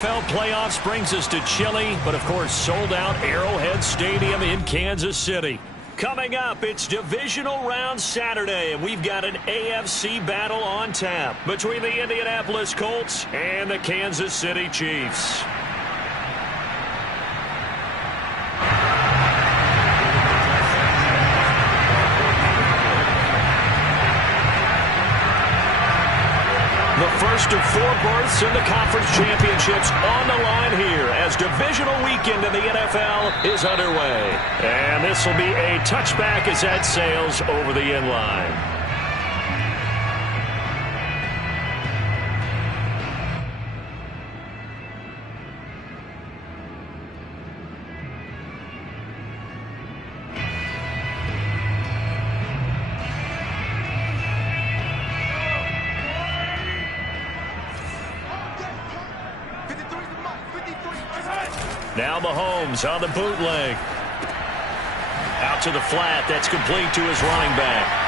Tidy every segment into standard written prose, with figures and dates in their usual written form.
NFL playoffs brings us to Chile, but of course sold out Arrowhead Stadium in Kansas City. Coming up, it's Divisional Round Saturday, and we've got an AFC battle on tap between the Indianapolis Colts and the Kansas City Chiefs. The first of 4 berths in the conference championships on the line here as divisional weekend in the NFL is underway. And this will be a touchback as that sails over the end line. Now Mahomes on the bootleg. Out to the flat. That's complete to his running back.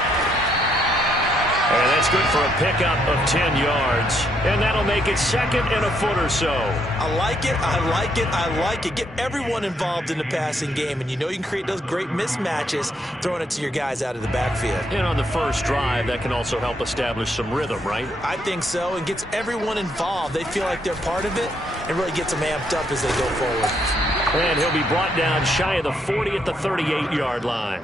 And that's good for a pickup of 10 yards. And that'll make it second and a foot or so. I like it. I like it. I like it. Get everyone involved in the passing game. And you know you can create those great mismatches throwing it to your guys out of the backfield. And on the first drive, that can also help establish some rhythm, right? I think so. And gets everyone involved. They feel like they're part of it. And really gets them amped up as they go forward. And he'll be brought down shy of the 40 at the 38-yard line.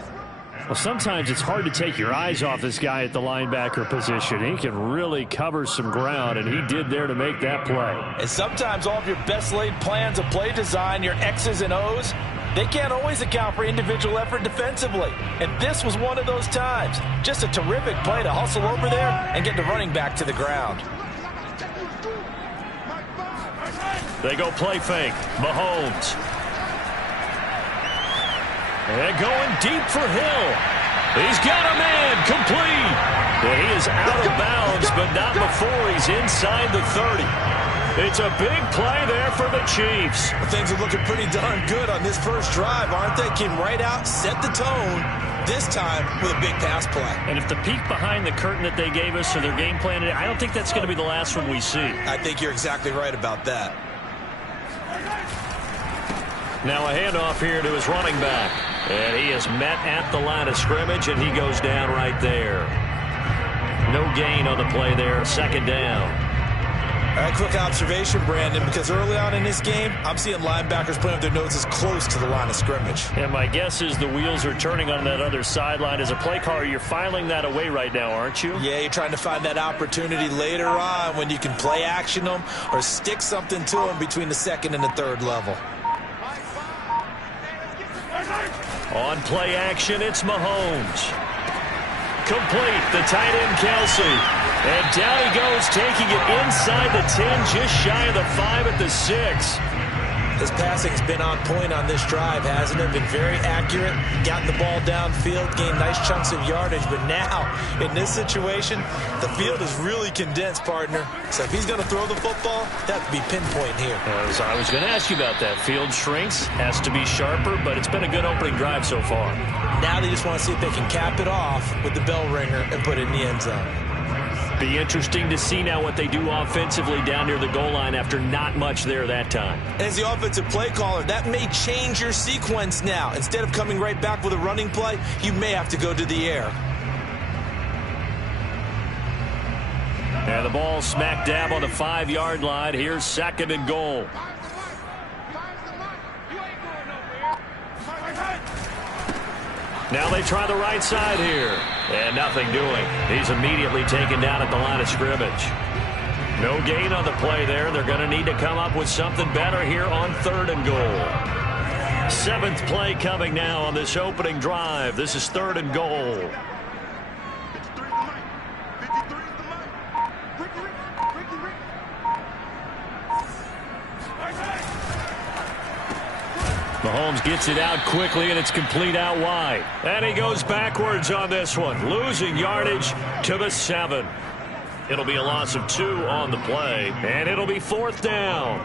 Well, sometimes it's hard to take your eyes off this guy at the linebacker position. He can really cover some ground, and he did there to make that play. And sometimes all of your best laid plans of play design, your X's and O's, they can't always account for individual effort defensively. And this was one of those times. Just a terrific play to hustle over there and get the running back to the ground. They go play fake. Mahomes. And going deep for Hill. He's got a man complete. And he is out of bounds, but not before he's inside the 30. It's a big play there for the Chiefs. Things are looking pretty darn good on this first drive, aren't they? Came right out, set the tone, this time with a big pass play. And if the peek behind the curtain that they gave us or their game plan, I don't think that's going to be the last one we see. I think you're exactly right about that. Now a handoff here to his running back. And he is met at the line of scrimmage, and he goes down right there. No gain on the play there, second down. All right, quick observation, Brandon, because early on in this game, I'm seeing linebackers playing with their noses close to the line of scrimmage. And my guess is the wheels are turning on that other sideline. As a play caller, you're filing that away right now, aren't you? Yeah, you're trying to find that opportunity later on when you can play action them or stick something to them between the second and the third level. On play action, it's Mahomes. Complete, the tight end Kelsey. And down he goes, taking it inside the 10, just shy of the 5 at the 6. His passing's been on point on this drive, hasn't it? Been very accurate, gotten the ball downfield, gained nice chunks of yardage. But now, in this situation, the field is really condensed, partner. So if he's going to throw the football, that would be pinpoint here. As I was going to ask you about that. Field shrinks, has to be sharper, but it's been a good opening drive so far. Now they just want to see if they can cap it off with the bell ringer and put it in the end zone. Be interesting to see now what they do offensively down near the goal line after not much there that time. As the offensive play caller, that may change your sequence now. Instead of coming right back with a running play, you may have to go to the air. And the ball smack dab on the 5-yard line. Here's second and goal. Now they try the right side here. And nothing doing. He's immediately taken down at the line of scrimmage. No gain on the play there. They're going to need to come up with something better here on third and goal. 7th play coming now on this opening drive. This is third and goal. Mahomes gets it out quickly, and it's complete out wide. And he goes backwards on this one, losing yardage to the 7. It'll be a loss of 2 on the play, and it'll be 4th down.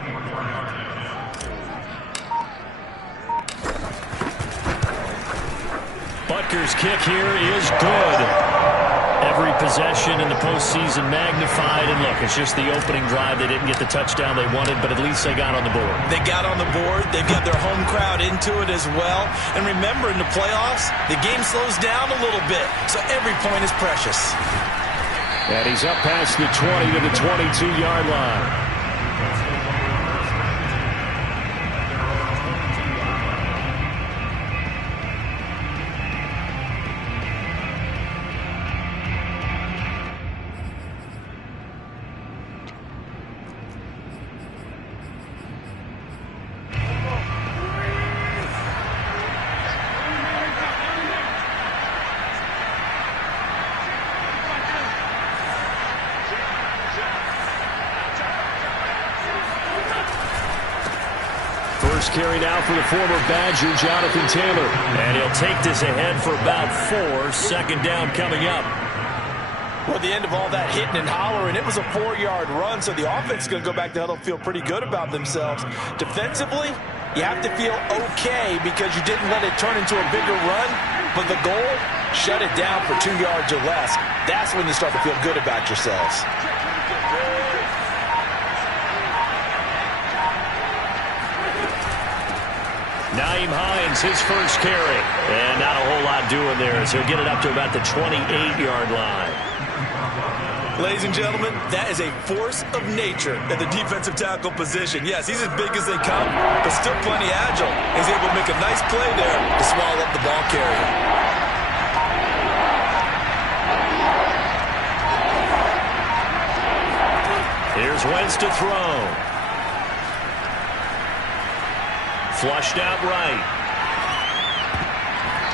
Butker's kick here is good. Every possession in the postseason magnified. And look, it's just the opening drive. They didn't get the touchdown they wanted, but at least they got on the board. They got on the board. They've got their home crowd into it as well. And remember, in the playoffs, the game slows down a little bit, so every point is precious. And he's up past the 20 to the 22-yard line. Carry now for the former Badger, Jonathan Taylor. And he'll take this ahead for about 4. Second down coming up. Well, the end of all that hitting and hollering, it was a 4-yard run, so the offense is going to go back to huddle, feel pretty good about themselves. Defensively, you have to feel okay because you didn't let it turn into a bigger run, but the goal, shut it down for 2 yards or less. That's when you start to feel good about yourselves. Naeem Hines, his first carry. And not a whole lot doing there as he'll get it up to about the 28-yard line. Ladies and gentlemen, that is a force of nature at the defensive tackle position. Yes, he's as big as they come, but still plenty agile. He's able to make a nice play there to swallow up the ball carrier. Here's Wentz to throw. Flushed out right.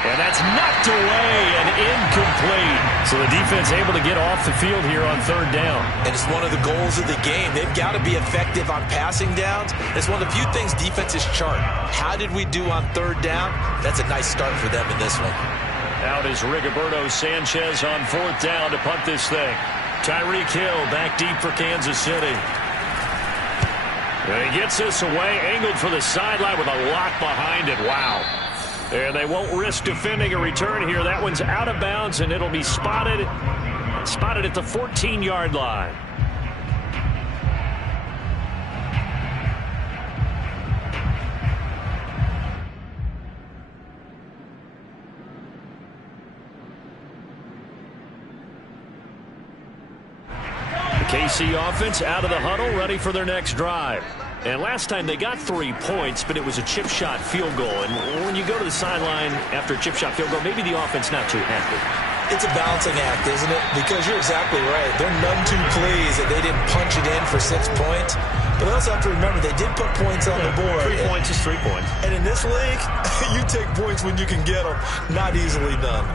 And that's knocked away and incomplete. So the defense able to get off the field here on third down. And it's one of the goals of the game. They've got to be effective on passing downs. It's one of the few things defenses chart. How did we do on third down? That's a nice start for them in this one. Out is Rigoberto Sanchez on fourth down to punt this thing. Tyreek Hill back deep for Kansas City. And he gets this away, angled for the sideline with a lock behind it. Wow. And they won't risk defending a return here. That one's out of bounds, and it'll be spotted at the 14-yard line. KC offense out of the huddle, ready for their next drive. And last time they got 3 points, but it was a chip shot field goal. And when you go to the sideline after a chip shot field goal, maybe the offense not too happy. It's a balancing act, isn't it? Because you're exactly right. They're none too pleased that they didn't punch it in for 6 points. But they also have to remember they did put points on the board. 3 points is 3 points. And in this league, you take points when you can get them. Not easily done.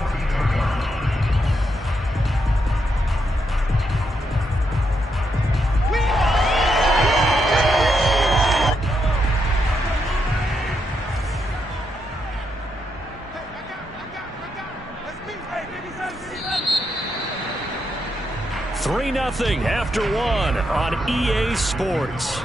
Nothing after one on EA Sports.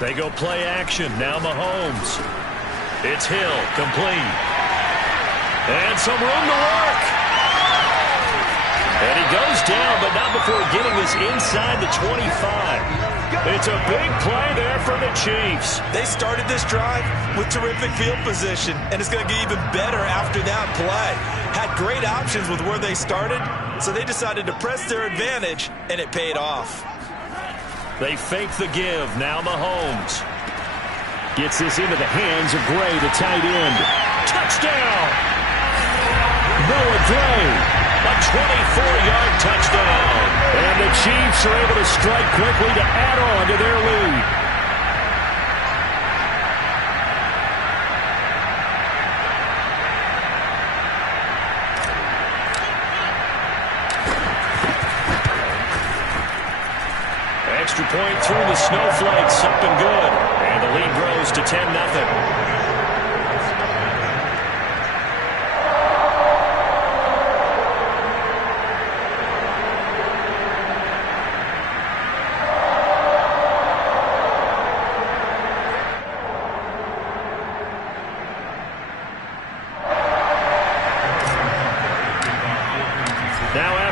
They go play action. Now Mahomes. It's Hill. Complete. And some room to work. And he goes down, but not before getting this inside the 25. It's a big play there for the Chiefs. They started this drive with terrific field position, and it's going to get even better after that play. Had great options with where they started, so they decided to press their advantage, and it paid off. They fake the give. Now Mahomes. Gets this into the hands of Gray, the tight end. Touchdown! Noah Gray. A 24-yard touchdown. And the Chiefs are able to strike quickly to add on to their lead. extra point through the snowflakes, up and good. And the lead grows to 10-0.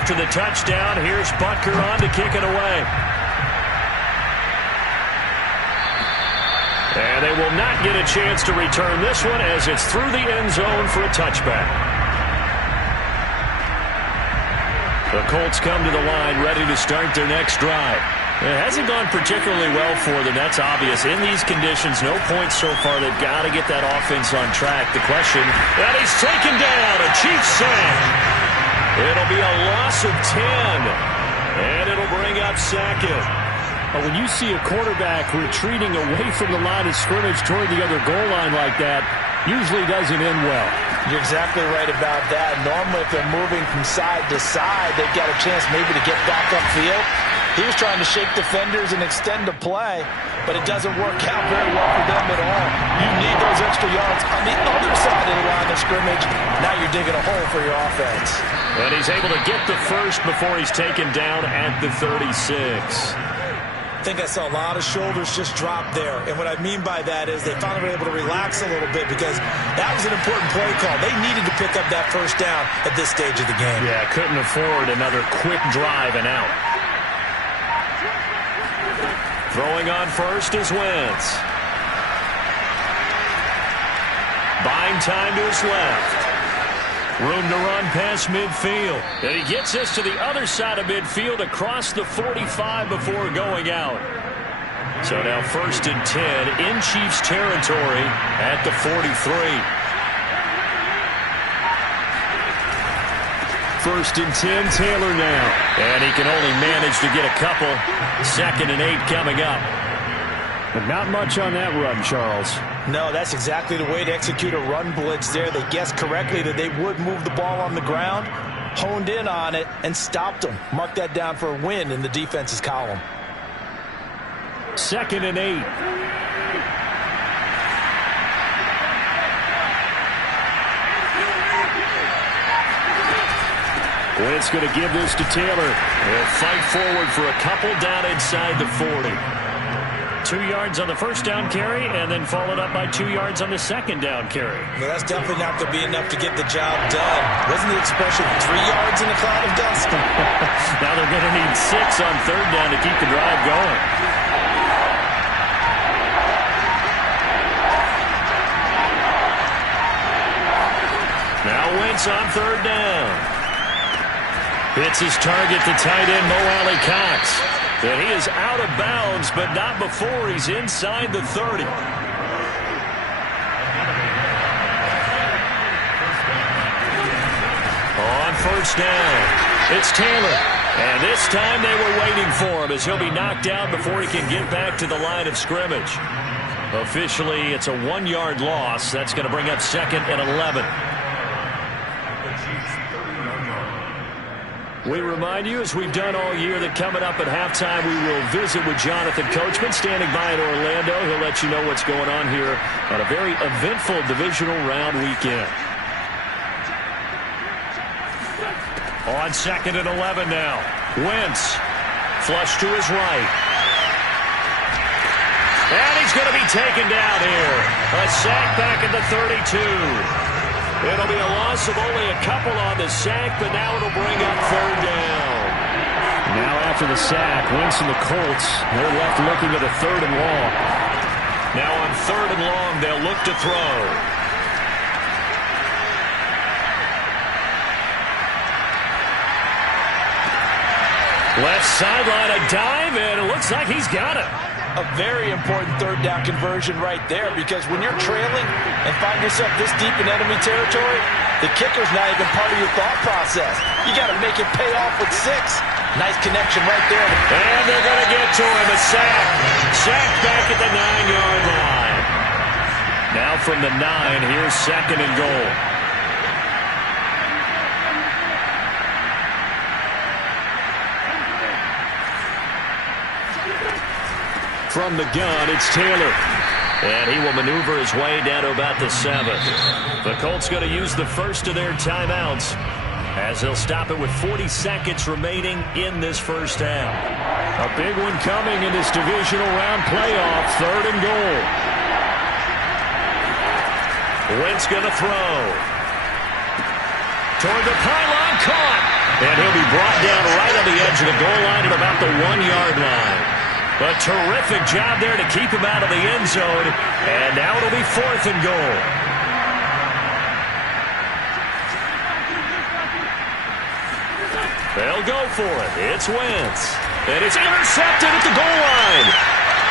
After the touchdown, here's Butker on to kick it away. And they will not get a chance to return this one as it's through the end zone for a touchback. The Colts come to the line ready to start their next drive. It hasn't gone particularly well for them. That's obvious. In these conditions, no points so far. They've got to get that offense on track. The question, and he's taken down, a Chiefs sack. It'll be a loss of 10, and it'll bring up second. When you see a quarterback retreating away from the line of scrimmage toward the other goal line like that, usually doesn't end well. You're exactly right about that. Normally, if they're moving from side to side, they've got a chance maybe to get back upfield. He was trying to shake defenders and extend the play, but it doesn't work out very well for them at all. You need those extra yards on the other side of the line of scrimmage. Now you're digging a hole for your offense. And he's able to get the first before he's taken down at the 36. I think I saw a lot of shoulders just drop there. And what I mean by that is they finally were able to relax a little bit because that was an important play call. They needed to pick up that first down at this stage of the game. Yeah, couldn't afford another quick drive and out. Throwing on first is Wentz. Buying time to his left. Room to run past midfield. And he gets us to the other side of midfield across the 45 before going out. So now 1st and 10 in Chiefs territory at the 43. 1st and 10, Taylor now. And he can only manage to get a couple. 2nd and 8 coming up. But not much on that run, Charles. No, that's exactly the way to execute a run blitz there. They guessed correctly that they would move the ball on the ground, honed in on it, and stopped them. Mark that down for a win in the defense's column. 2nd and 8. Wentz going to give this to Taylor. He'll fight forward for a couple down inside the 40. 2 yards on the first down carry, and then followed up by 2 yards on the second down carry. Well, that's definitely not going to be enough to get the job done. Wasn't the expression 3 yards in a cloud of dust? Now they're going to need 6 on 3rd down to keep the drive going. Now Wentz on 3rd down. Hits his target, the tight end, Mo Alley-Cox. And he is out of bounds, but not before he's inside the 30. On 1st down, it's Taylor. And this time they were waiting for him as he'll be knocked out before he can get back to the line of scrimmage. Officially, it's a 1-yard loss. That's going to bring up 2nd and 11. We remind you, as we've done all year, that coming up at halftime, we will visit with Jonathan Coachman, standing by in Orlando. He'll let you know what's going on here on a very eventful divisional round weekend. On 2nd and 11 now. Wentz, flush to his right. And he's going to be taken down here. A sack back at the 32. It'll be a loss of only a couple on the sack, but now it'll bring up 3rd down. Now after the sack, Wentz and the Colts, they're left looking at a 3rd and long. Now on 3rd and long, they'll look to throw. Left sideline, a dive, and it looks like he's got it. A very important 3rd down conversion right there, because when you're trailing and find yourself this deep in enemy territory, the kicker's not even part of your thought process. You got to make it pay off with 6. Nice connection right there. And they're going to get to him. A sack. Sack back at the 9-yard line. Now from the 9, here's 2nd and goal. from the gun. It's Taylor. And he will maneuver his way down to about the 7. The Colts going to use the first of their timeouts as they'll stop it with 40 seconds remaining in this first half. A big one coming in this divisional round playoff. 3rd and goal. Wentz going to throw. Toward the pylon, caught. And he'll be brought down right on the edge of the goal line at about the 1-yard line. A terrific job there to keep him out of the end zone. And now it'll be 4th and goal. They'll go for it. It's Wentz. And it's intercepted at the goal line.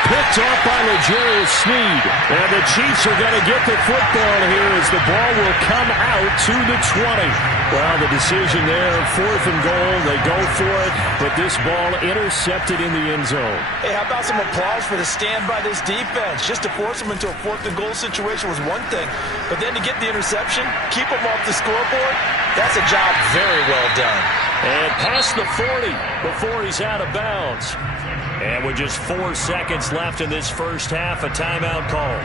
Picked off by L'Jarius Sneed. And the Chiefs are going to get the football here as the ball will come out to the 20. Well, the decision there, 4th and goal. They go for it, but this ball intercepted in the end zone. Hey, how about some applause for the stand by this defense? Just to force them into a 4th and goal situation was one thing, but then to get the interception, keep them off the scoreboard, that's a job very well done. And past the 40 before he's out of bounds. And with just 4 seconds left in this first half, a timeout call.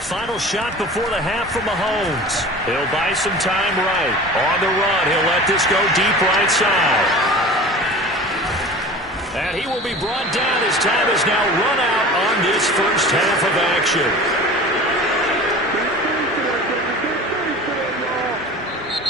Final shot before the half from Mahomes. He'll buy some time right. On the run, he'll let this go deep right side. And he will be brought down. His time is now run out on this first half of action.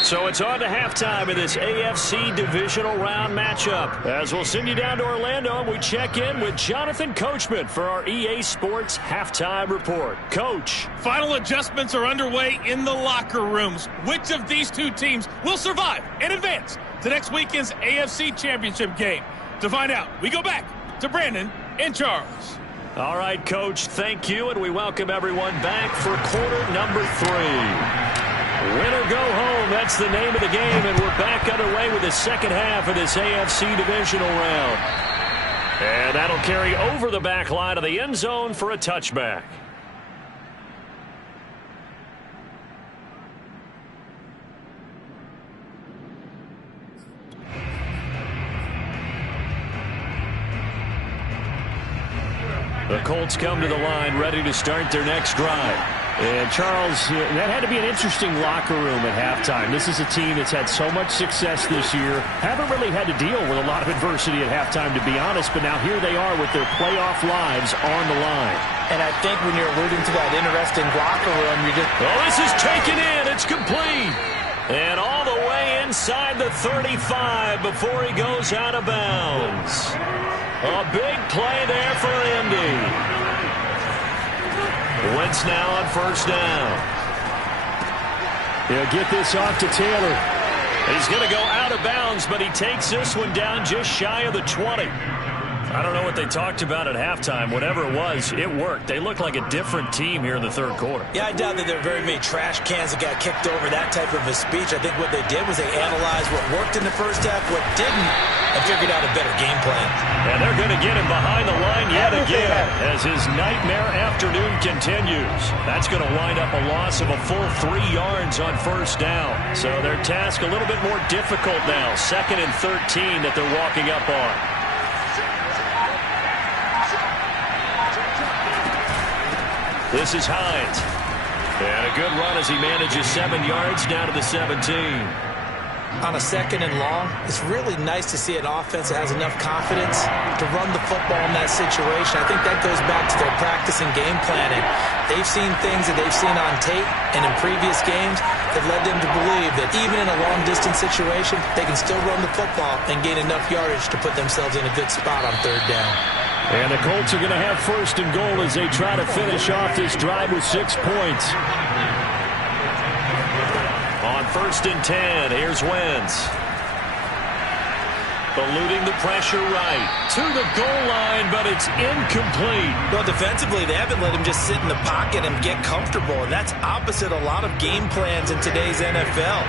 So it's on to halftime in this AFC divisional round matchup. As we'll send you down to Orlando, we check in with Jonathan Coachman for our EA Sports halftime report. Coach. Final adjustments are underway in the locker rooms. Which of these two teams will survive and advance to next weekend's AFC Championship game? To find out, we go back to Brandon and Charles. All right, Coach, thank you, and we welcome everyone back for quarter number 3. Win or go home, that's the name of the game, and we're back underway with the second half of this AFC divisional round. And that'll carry over the back line of the end zone for a touchback. The Colts come to the line ready to start their next drive. And, Charles, that had to be an interesting locker room at halftime. This is a team that's had so much success this year. Haven't really had to deal with a lot of adversity at halftime, to be honest. But now here they are with their playoff lives on the line. And I think when you're alluding to that interesting locker room, you just... Oh, this is taken in. It's complete. And all the way inside the 35 before he goes out of bounds. A big play there for Indy. Wentz now on first down. He'll get this off to Taylor. He's going to go out of bounds, but he takes this one down just shy of the 20. I don't know what they talked about at halftime. Whatever it was, it worked. They look like a different team here in the third quarter. Yeah, I doubt that there are very many trash cans that got kicked over, that type of a speech. I think what they did was they analyzed what worked in the first half, what didn't, and figured out a better game plan. And they're going to get him behind the line yet again as his nightmare afternoon continues. That's going to wind up a loss of a full 3 yards on first down. So their task a little bit more difficult now. 2nd and 13 that they're walking up on. This is Hines. And a good run as he manages 7 yards down to the 17. On a 2nd and long, it's really nice to see an offense that has enough confidence to run the football in that situation. I think that goes back to their practice and game planning. They've seen things that they've seen on tape and in previous games that led them to believe that even in a long-distance situation, they can still run the football and gain enough yardage to put themselves in a good spot on 3rd down. And the Colts are going to have 1st and goal as they try to finish off this drive with 6 points. On 1st and 10, here's Wentz. Eluding the pressure right to the goal line, but it's incomplete. Well, defensively, they haven't let him just sit in the pocket and get comfortable, and that's opposite a lot of game plans in today's NFL.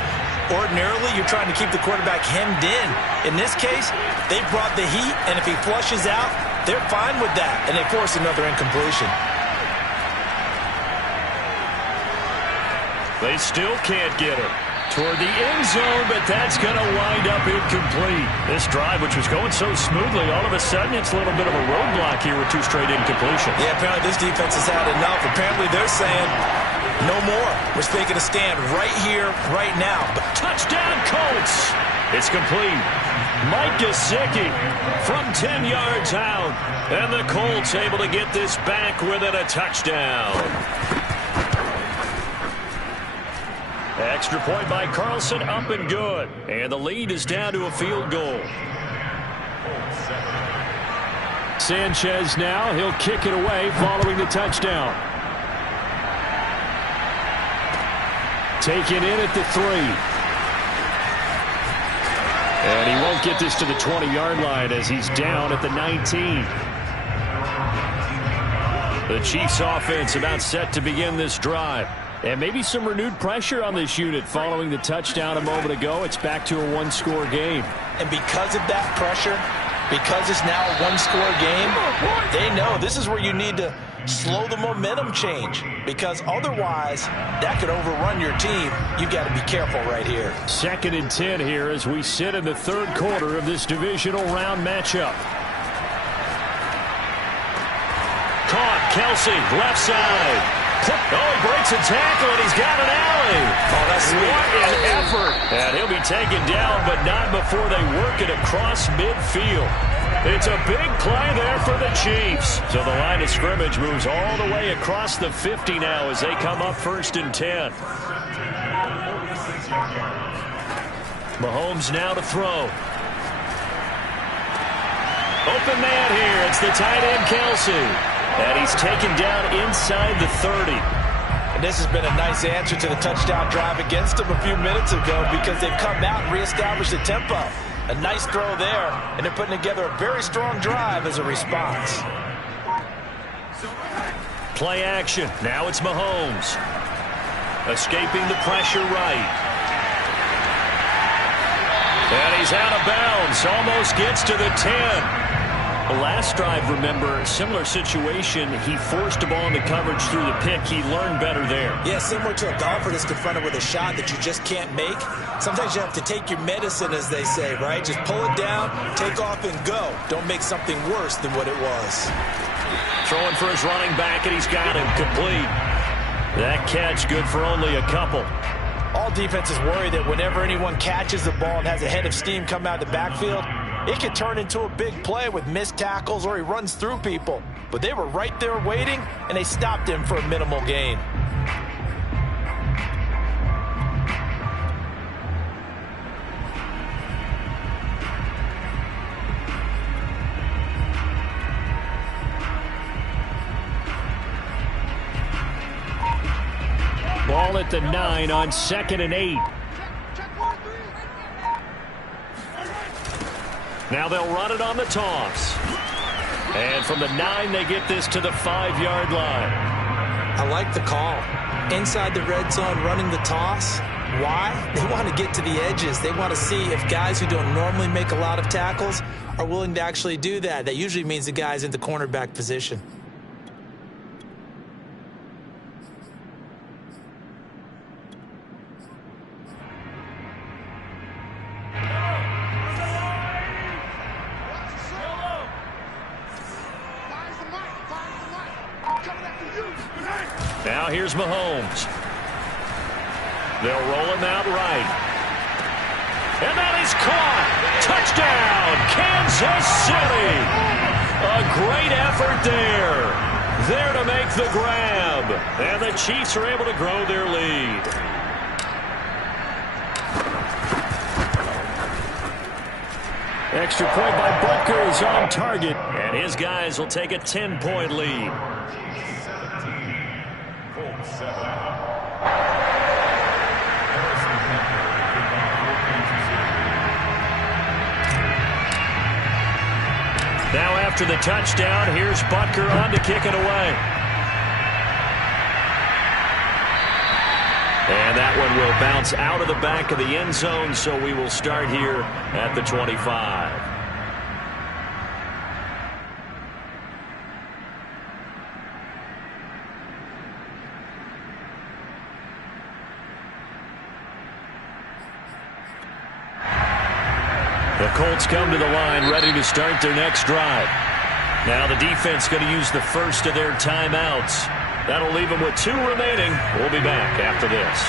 Ordinarily, you're trying to keep the quarterback hemmed in. In this case, they brought the heat, and if he flushes out, they're fine with that, and they force another incompletion. They still can't get her toward the end zone, but that's going to wind up incomplete. This drive, which was going so smoothly, all of a sudden it's a little bit of a roadblock here with 2 straight incompletions. Yeah, apparently this defense has had enough. Apparently they're saying no more. We're taking a stand right here, right now. Touchdown, Colts! It's complete. Mike Gesicki from 10 yards out. And the Colts able to get this back within a touchdown. Extra point by Carlson, up and good. And the lead is down to a field goal. Sanchez now, he'll kick it away following the touchdown. Taken in at the 3. And he won't get this to the 20-yard line as he's down at the 19. The Chiefs offense about set to begin this drive. And maybe some renewed pressure on this unit following the touchdown a moment ago. It's back to a 1-score game. And because of that pressure, because it's now a 1-score game, they know this is where you need to slow the momentum change, because otherwise that could overrun your team. You've got to be careful right here. 2nd and 10 here as we sit in the 3rd quarter of this divisional round matchup. Caught, Kelsey, left side. Oh, he breaks a tackle, and he's got an alley. Oh, that's sweet. What an effort. And he'll be taken down, but not before they work it across midfield. It's a big play there for the Chiefs. So the line of scrimmage moves all the way across the 50 now as they come up 1st and 10. Mahomes now to throw. Open man here. It's the tight end, Kelsey. And he's taken down inside the 30. And this has been a nice answer to the touchdown drive against them a few minutes ago, because they've come out and reestablished the tempo. A nice throw there, and they're putting together a very strong drive as a response. Play action. Now it's Mahomes. Escaping the pressure right. And he's out of bounds. Almost gets to the 10. The last drive, remember, similar situation. He forced a ball into coverage through the pick. He learned better there. Yeah, similar to a golfer that's confronted with a shot that you just can't make. Sometimes you have to take your medicine, as they say, right? Just pull it down, take off, and go. Don't make something worse than what it was. Throwing for his running back, and he's got him complete. That catch good for only a couple. All defenses worry that whenever anyone catches the ball and has a head of steam come out of the backfield, it could turn into a big play with missed tackles or he runs through people. But they were right there waiting, and they stopped him for a minimal gain. Ball at the 9 on 2nd and 8. Now they'll run it on the toss. And from the 9, they get this to the 5-yard line. I like the call. Inside the red zone, running the toss. Why? They want to get to the edges. They want to see if guys who don't normally make a lot of tackles are willing to actually do that. That usually means the guy's in the cornerback position. Now here's Mahomes. They'll roll him out right. And that is caught. Touchdown, Kansas City. A great effort there. There to make the grab. And the Chiefs are able to grow their lead. Extra point by Butker is on target. And his guys will take a 10-point lead. Now after the touchdown, here's Butker on to kick it away. And that one will bounce out of the back of the end zone, so we will start here at the 25. The Colts come to the line ready to start their next drive. Now the defense going to use the first of their timeouts. That'll leave them with 2 remaining. We'll be back after this.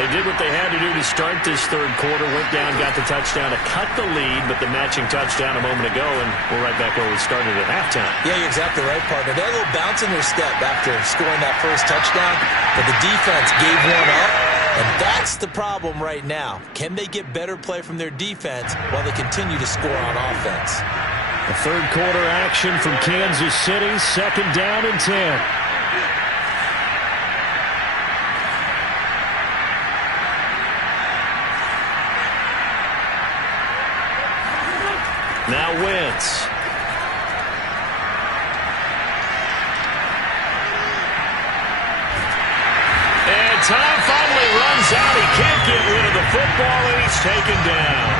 They did what they had to do to start this third quarter, went down, got the touchdown to cut the lead, but the matching touchdown a moment ago, and we're right back where we started at halftime. Yeah, you're exactly right, partner. They had a little bounce in their step after scoring that first touchdown, but the defense gave one up, and that's the problem right now. Can they get better play from their defense while they continue to score on offense? The third quarter action from Kansas City, 2nd down and 10. Now Wentz. And time finally runs out. He can't get rid of the football, and he's taken down.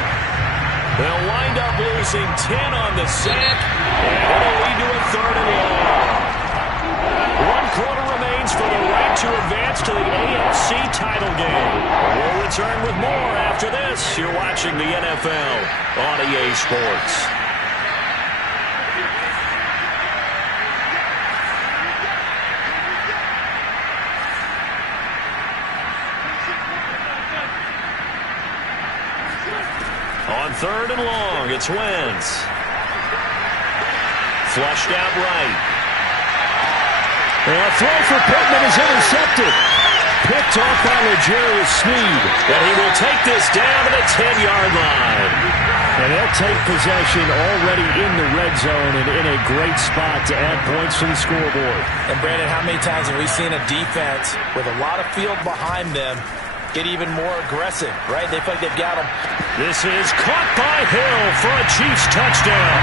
They'll wind up losing 10 on the sack, and it'll lead to a 3rd and long. 1 quarter remains for the right to advance to the AFC title game. We'll return with more after this. You're watching the NFL on EA Sports. On 3rd and long, it's Wentz. Flushed out right. And a throw for Pittman is intercepted. Picked off by L'Jarius Sneed. And he will take this down to the 10-yard line. And they'll take possession already in the red zone and in a great spot to add points to the scoreboard. And, Brandon, how many times have we seen a defense with a lot of field behind them get even more aggressive, right? They feel like they've got them. This is caught by Hill for a Chiefs touchdown.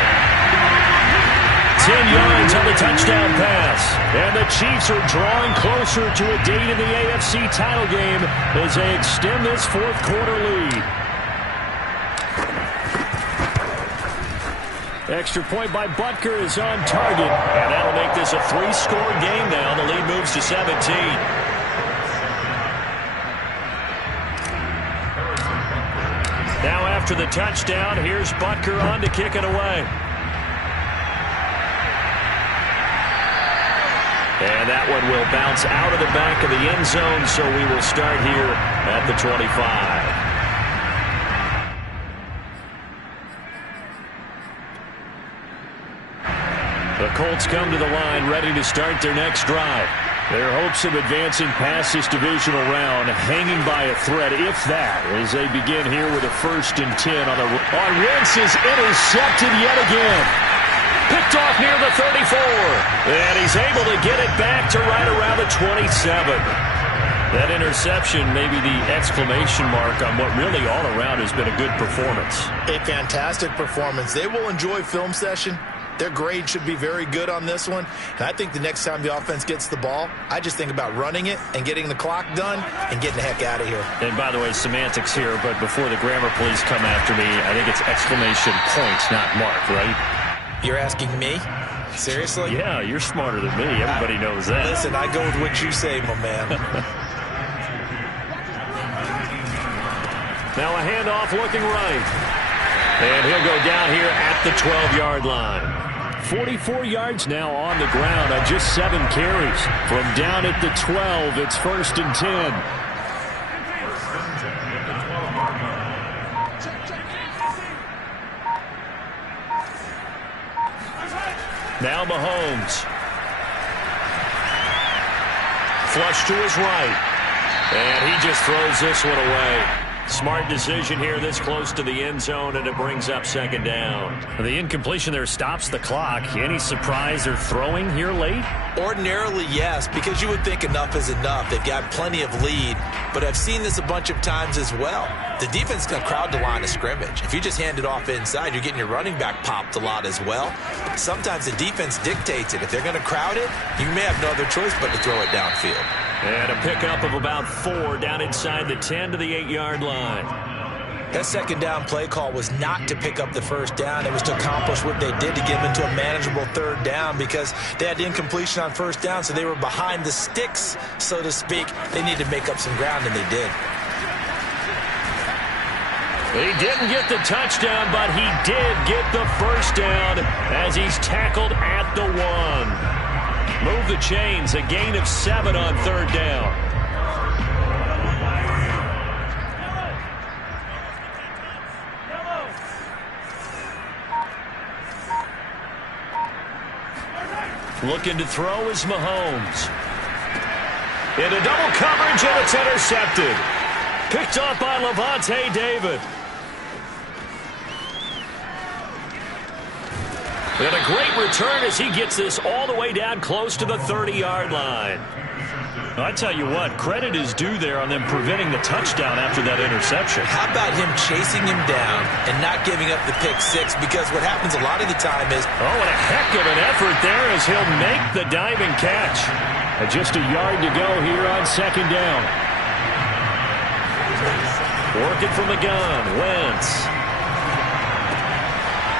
10 yards on the touchdown pass. And the Chiefs are drawing closer to a date in the AFC title game as they extend this 4th quarter lead. Extra point by Butker is on target. And that'll make this a 3-score game now. The lead moves to 17. Now after the touchdown, here's Butker on to kick it away. And that one will bounce out of the back of the end zone, so we will start here at the 25. The Colts come to the line ready to start their next drive. Their hopes of advancing past this divisional round hanging by a thread, if that, as they begin here with a 1st and 10 on Wentz is intercepted yet again. Picked off near the 34. And he's able to get it back to right around the 27. That interception may be the exclamation mark on what really all around has been a good performance. A fantastic performance. They will enjoy film session. Their grade should be very good on this one. And I think the next time the offense gets the ball, I just think about running it and getting the clock done and getting the heck out of here. And by the way, semantics here, but before the grammar police come after me, I think it's exclamation point, not mark, right? You're asking me? Seriously? Yeah, you're smarter than me. Everybody knows that. Listen, I go with what you say, my man. Now a handoff looking right. And he'll go down here at the 12-yard line. 44 yards now on the ground on just 7 carries. From down at the 12, it's 1st and 10. Now Mahomes. Flush to his right. And he just throws this one away. Smart decision here this close to the end zone, and it brings up 2nd down. The incompletion there stops the clock. Any surprise they're throwing here late? Ordinarily, yes, because you would think enough is enough. They've got plenty of lead, but I've seen this a bunch of times as well. The defense can crowd the line of scrimmage. If you just hand it off inside, you're getting your running back popped a lot as well. Sometimes the defense dictates it. If they're going to crowd it, you may have no other choice but to throw it downfield. And a pickup of about 4 down inside the 10 to the 8-yard line. That 2nd down play call was not to pick up the 1st down. It was to accomplish what they did to get them into a manageable 3rd down because they had incompletion on 1st down, so they were behind the sticks, so to speak. They needed to make up some ground, and they did. He didn't get the touchdown, but he did get the first down as he's tackled at the 1. Move the chains, a gain of 7 on 3rd down. Looking to throw is Mahomes. Into double coverage, and it's intercepted. Picked off by Levante David. And a great return as he gets this all the way down close to the 30-yard line. I tell you what, credit is due there on them preventing the touchdown after that interception. How about him chasing him down and not giving up the pick six? Because what happens a lot of the time is... Oh, and a heck of an effort there as he'll make the diving catch. And just a yard to go here on 2nd down. Working from the gun, Wentz.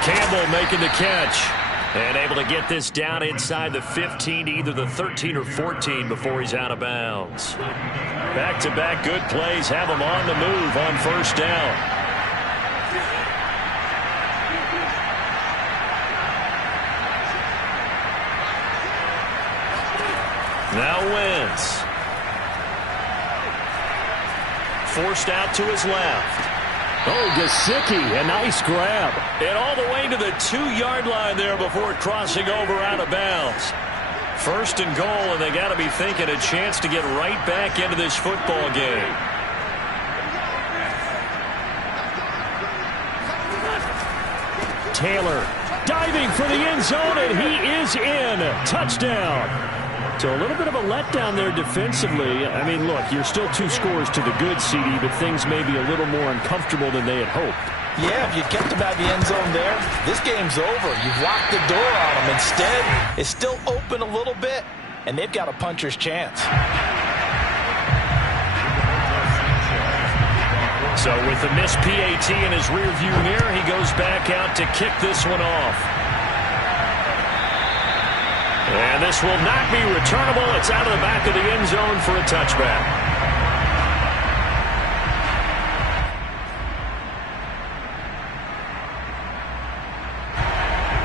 Campbell making the catch. And able to get this down inside the 15 to either the 13 or 14 before he's out of bounds. Back-to-back good plays have him on the move on 1st down. Now Wentz. Forced out to his left. Oh, Gesicki, a nice grab. And all the way to the 2-yard line there before crossing over out of bounds. 1st and goal, and they got to be thinking a chance to get right back into this football game. Taylor diving for the end zone, and he is in. Touchdown. So a little bit of a letdown there defensively. I mean, look, you're still 2 scores to the good, CD, but things may be a little more uncomfortable than they had hoped. Yeah, if you kept him out of the end zone there, this game's over. You've locked the door on him. Instead, it's still open a little bit, and they've got a puncher's chance. So with the missed PAT in his rearview mirror, he goes back out to kick this one off. And this will not be returnable. It's out of the back of the end zone for a touchback.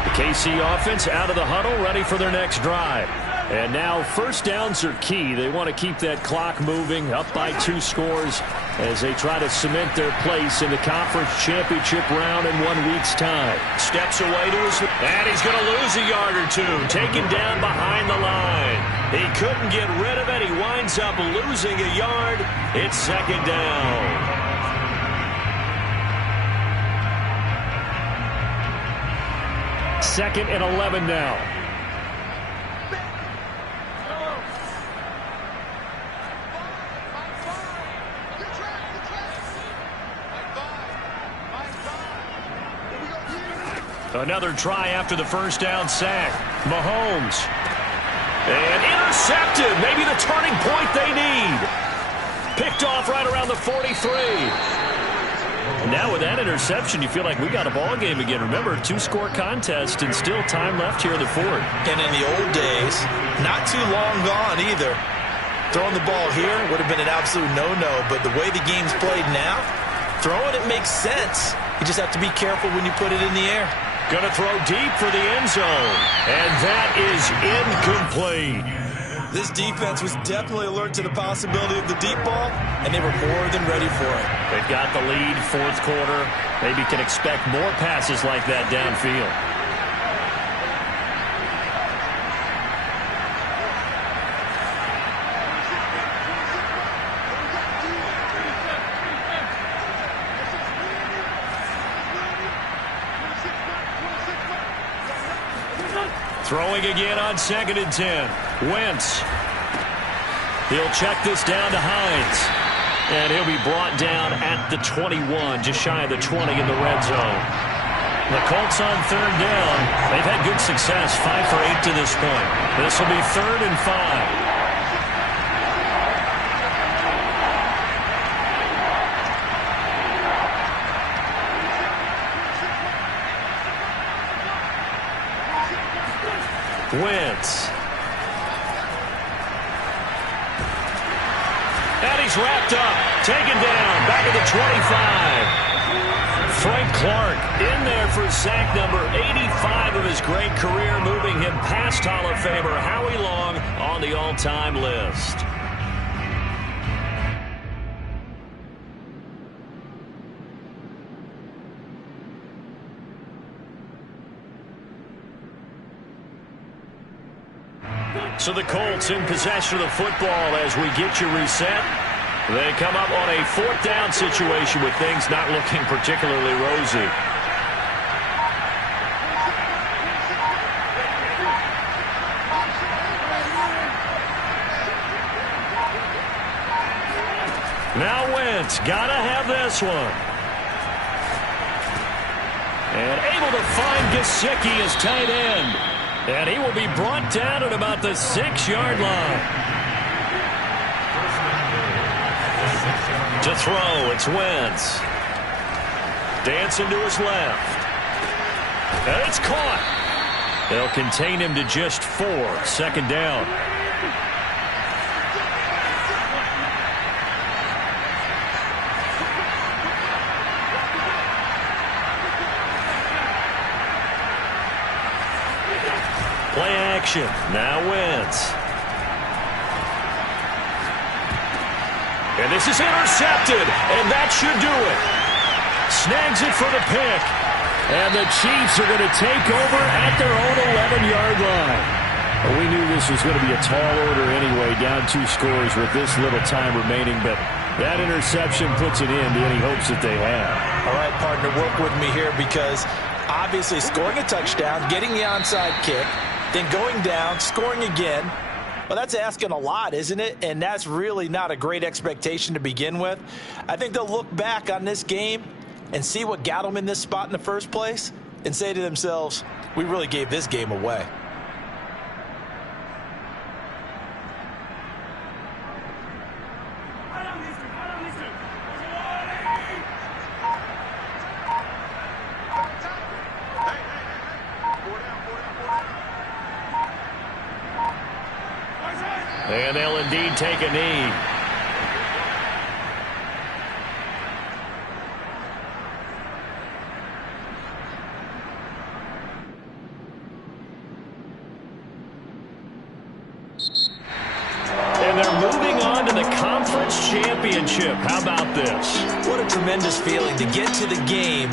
The KC offense out of the huddle, ready for their next drive. And now 1st downs are key. They want to keep that clock moving, up by 2 scores as they try to cement their place in the conference championship round in 1 week's time. Steps away to his... And he's going to lose a yard or 2. Taken down behind the line. He couldn't get rid of it. He winds up losing a yard. It's 2nd down. Second and 11 now. Another try after the 1st down sack. Mahomes. And intercepted. Maybe the turning point they need. Picked off right around the 43. Now with that interception, you feel like we got a ball game again. Remember, 2-score contest and still time left here in the 4th. And in the old days, not too long gone either. Throwing the ball here would have been an absolute no-no. But the way the game's played now, throwing it makes sense. You just have to be careful when you put it in the air. Going to throw deep for the end zone. And that is incomplete. This defense was definitely alert to the possibility of the deep ball, and they were more than ready for it. They've got the lead, 4th quarter. Maybe can expect more passes like that downfield. Throwing again on 2nd and 10. Wentz. He'll check this down to Hines. And he'll be brought down at the 21, just shy of the 20 in the red zone. The Colts on 3rd down. They've had good success, 5 for 8 to this point. This will be 3rd and 5. Wentz. And he's wrapped up. Taken down. Back at the 25. Clark in there for sack number 85 of his great career, moving him past Hall of Famer Howie Long on the all-time list. So the Colts in possession of the football as we get you reset. They come up on a fourth down situation with things not looking particularly rosy. Now Wentz, gotta have this one. And able to find Gesicki as tight end. And he will be brought down at about the 6-yard line. To throw, it's Wentz. Dancing to his left. And it's caught. They'll contain him to just 4. 2nd down. Play action. Now Wentz. And this is intercepted, and that should do it. Snags it for the pick. And the Chiefs are going to take over at their own 11-yard line. Well, we knew this was going to be a tall order anyway, down 2 scores with this little time remaining, but that interception puts an end to any hopes that they have. All right, partner, work with me here because obviously scoring a touchdown, getting the onside kick, then going down, scoring again. Well, that's asking a lot, isn't it? And that's really not a great expectation to begin with. I think they'll look back on this game and see what got them in this spot in the first place and say to themselves, we really gave this game away. And they'll indeed take a knee. And they're moving on to the conference championship. How about this? What a tremendous feeling to get to the game